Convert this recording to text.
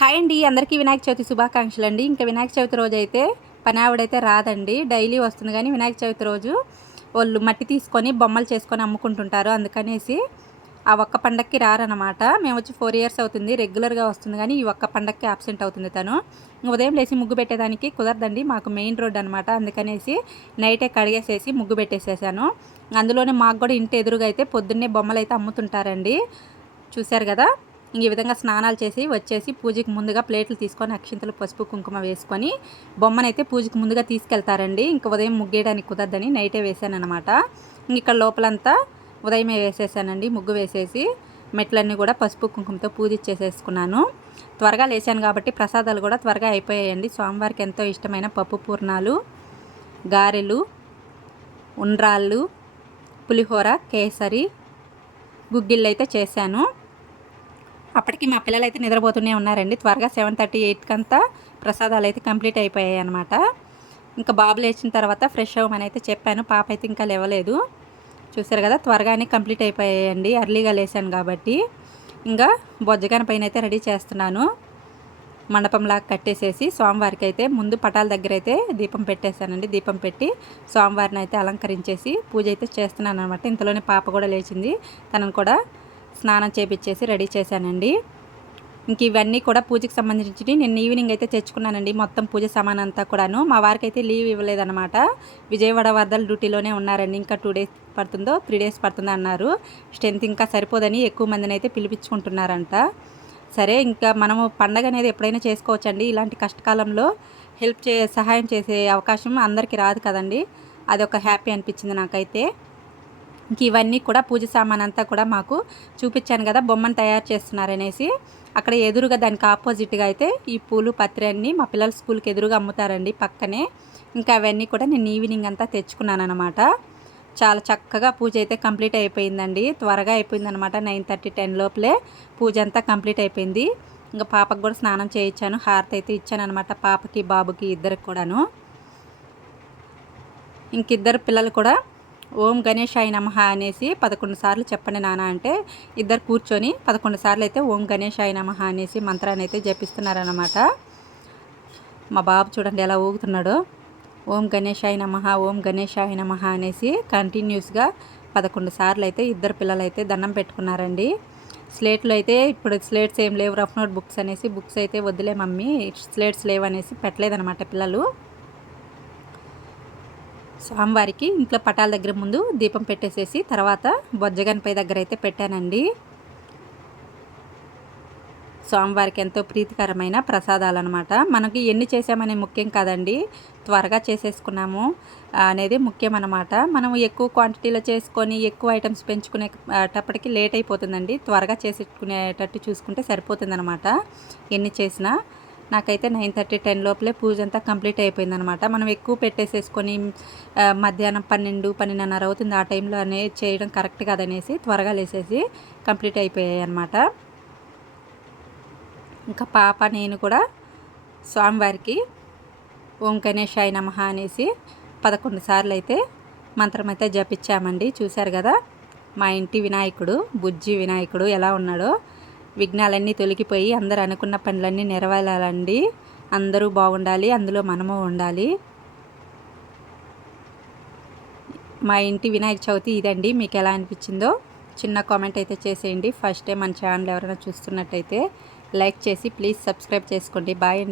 Hi అండి అందరికీ వినాయక చవితి శుభాకాంక్షలు అండి ఇంకా వినాయక చవితి రోజు అయితే పనావిడైతే రాదండి. డైలీ వస్తుంది కానీ వినాయక చవితి రోజు వాళ్ళు మట్టి తీసుకొని బొమ్మలు చేసుకొని అమ్ముకుంటుంటారు. అందుకనేసి ఆ ఒక్క పండక్కి రారనమాట మేము వచ్చి ఫోర్ ఇయర్స్ అవుతుంది రెగ్యులర్గా వస్తుంది కానీ ఈ ఒక్క పండక్కి ఆబ్సెంట్ అవుతుంది తను. ఉదయం లేచి ముగ్గు పెట్టేదానికి కుదరదండి మాకు మెయిన్ రోడ్ అనమాట అందుకనేసి నైటే కడిగేసేసి ముగ్గు పెట్టేసేసాను. అందులోనే మాకు కూడా ఇంటి ఎదురుగా అయితే పొద్దున్నే బొమ్మలు అయితే అమ్ముతుంటారండి. చూశారు కదా? ఈ విధంగా స్నానాలు చేసి వచ్చేసి పూజకి ముందుగా ప్లేట్లు తీసుకొని అక్షింతలు పసుపు కుంకుమ వేసుకొని బొమ్మనైతే పూజకి ముందుగా తీసుకెళ్తారండి. ఇంకా ఉదయం ముగ్గేయడానికి కుదరదని నైటే వేసాను అనమాట ఇక్కడ లోపలంతా ఉదయమే వేసేసానండి. ముగ్గు వేసేసి మెట్లన్నీ కూడా పసుపు కుంకుమతో పూజ చేసేసుకున్నాను. త్వరగా లేచాను కాబట్టి ప్రసాదాలు కూడా త్వరగా అయిపోయాయండి. స్వామివారికి ఎంతో ఇష్టమైన పప్పు పూర్ణాలు గారెలు ఉండ్రాళ్ళు పులిహోర కేసరి గుగ్గిళ్ళు అయితే చేశాను. అప్పటికి మా పిల్లలు అయితే నిద్రపోతూనే ఉన్నారండి. త్వరగా సెవెన్ థర్టీ ఎయిట్కి అంతా ప్రసాదాలు అయితే కంప్లీట్ అయిపోయాయి అనమాట ఇంకా బాబు లేచిన తర్వాత ఫ్రెష్ అవ్వమని అయితే చెప్పాను. పాప అయితే ఇంకా లేవలేదు. చూసారు కదా త్వరగానే కంప్లీట్ అయిపోయాయండి. అర్లీగా లేసాను కాబట్టి. ఇంకా బొజ్జగాన పైన అయితే రెడీ చేస్తున్నాను. మండపంలాగా కట్టేసేసి స్వామివారికి అయితే ముందు పటాల దగ్గర అయితే దీపం పెట్టేశానండి. దీపం పెట్టి స్వామివారిని అయితే అలంకరించేసి పూజ అయితే చేస్తున్నాను అనమాట ఇంతలోనే పాప కూడా లేచింది. తనను కూడా స్నానం చేపించేసి రెడీ చేశానండి. ఇంక ఇవన్నీ కూడా పూజకి సంబంధించి నేను ఈవినింగ్ అయితే తెచ్చుకున్నానండి. మొత్తం పూజ సామాన్ అంతా కూడాను. మా వారికి అయితే లీవ్ ఇవ్వలేదన్నమాట. విజయవాడ వరదల డ్యూటీలోనే ఉన్నారండి. ఇంకా టూ డేస్ పడుతుందో త్రీ డేస్ పడుతుందో అన్నారు. స్ట్రెంత్ ఇంకా సరిపోదని ఎక్కువ మందిని అయితే పిలిపించుకుంటున్నారంట. సరే ఇంకా మనము పండగ అనేది ఎప్పుడైనా చేసుకోవచ్చండి. ఇలాంటి కష్టకాలంలో హెల్ప్ చే సహాయం చేసే అవకాశం అందరికీ రాదు కదండి. అది ఒక హ్యాపీ అనిపించింది నాకైతే. ఇంక ఇవన్నీ కూడా పూజ సామాన్ అంతా కూడా మాకు చూపించాను కదా బొమ్మను తయారు చేస్తున్నారనేసి. అక్కడ ఎదురుగా దానికి ఆపోజిట్గా అయితే ఈ పూలు పత్రి అన్నీ మా పిల్లల స్కూల్కి ఎదురుగా అమ్ముతారండి పక్కనే. ఇంకా అవన్నీ కూడా నేను ఈవినింగ్ అంతా తెచ్చుకున్నాను అనమాట చాలా చక్కగా పూజ అయితే కంప్లీట్ అయిపోయిందండి. త్వరగా అయిపోయిందనమాట నైన్ థర్టీ టెన్ లోపలే పూజ అంతా కంప్లీట్ అయిపోయింది. ఇంకా పాపకు కూడా స్నానం చేయించాను హారతి అయితే ఇచ్చాను అనమాట పాపకి బాబుకి ఇద్దరికి కూడాను. ఇంకిద్దరు పిల్లలు కూడా ఓం గణేశాయ నమ అనేసి పదకొండు సార్లు చెప్పండి నాన్న అంటే ఇద్దరు కూర్చొని పదకొండు సార్లు అయితే ఓం గణేశాయ నమ అనేసి మంత్రాన్ని అయితే జపిస్తున్నారనమాట మా బాబు చూడండి ఎలా ఊగుతున్నాడో. ఓం గణేశాయ నమ ఓం గణేశాయ నమ అనేసి కంటిన్యూస్గా పదకొండు సార్లు అయితే ఇద్దరు పిల్లలు అయితే దండం పెట్టుకున్నారండి. స్లేట్లు అయితే ఇప్పుడు స్లేట్స్ ఏం లేవు రఫ్ నోట్ బుక్స్ అనేసి బుక్స్ అయితే వద్దులే మమ్మీ స్లేట్స్ లేవు అనేసి పెట్టలేదన్నమాట పిల్లలు. స్వామివారికి ఇంట్లో పటాల దగ్గర ముందు దీపం పెట్టేసేసి తర్వాత బొజ్జగనిపై దగ్గర అయితే పెట్టానండి. స్వామివారికి ఎంతో ప్రీతికరమైన ప్రసాదాలు అనమాట మనకి ఎన్ని చేసామనే ముఖ్యం కాదండి. త్వరగా చేసేసుకున్నాము అనేది ముఖ్యం అనమాట మనం ఎక్కువ క్వాంటిటీలో చేసుకొని ఎక్కువ ఐటమ్స్ పెంచుకునేటప్పటికి లేట్ అయిపోతుందండి. త్వరగా చేసుకునేటట్టు చూసుకుంటే సరిపోతుందనమాట ఎన్ని చేసినా నాకైతే నైన్ థర్టీ టెన్ లోపలే పూజ అంతా కంప్లీట్ అయిపోయిందనమాట. మనం ఎక్కువ పెట్టేసేసుకొని మధ్యాహ్నం పన్నెండు పన్నెండున్నర అవుతుంది ఆ టైంలో అనే చేయడం కరెక్ట్ కాదనేసి త్వరగా లేసేసి కంప్లీట్ అయిపోయాయి అనమాట ఇంకా పాప నేను కూడా స్వామివారికి ఓం గణేశాయ నమ అనేసి పదకొండు సార్లు అయితే మంత్రం అయితే జపించామండి. చూశారు కదా మా ఇంటి వినాయకుడు బుజ్జి వినాయకుడు ఎలా ఉన్నాడో. విఘ్నాలన్నీ తొలగిపోయి అందరు అనుకున్న పనులన్నీ నెరవేరాలండి. అందరూ బాగుండాలి అందులో మనము ఉండాలి. మా ఇంటి వినాయక చవితి ఇదండి. మీకు ఎలా అనిపించిందో చిన్న కామెంట్ అయితే చేసేయండి. ఫస్ట్ టైం మన ఛానల్ ఎవరైనా చూస్తున్నట్టయితే లైక్ చేసి ప్లీజ్ సబ్స్క్రైబ్ చేసుకోండి. బాయ్ అండి.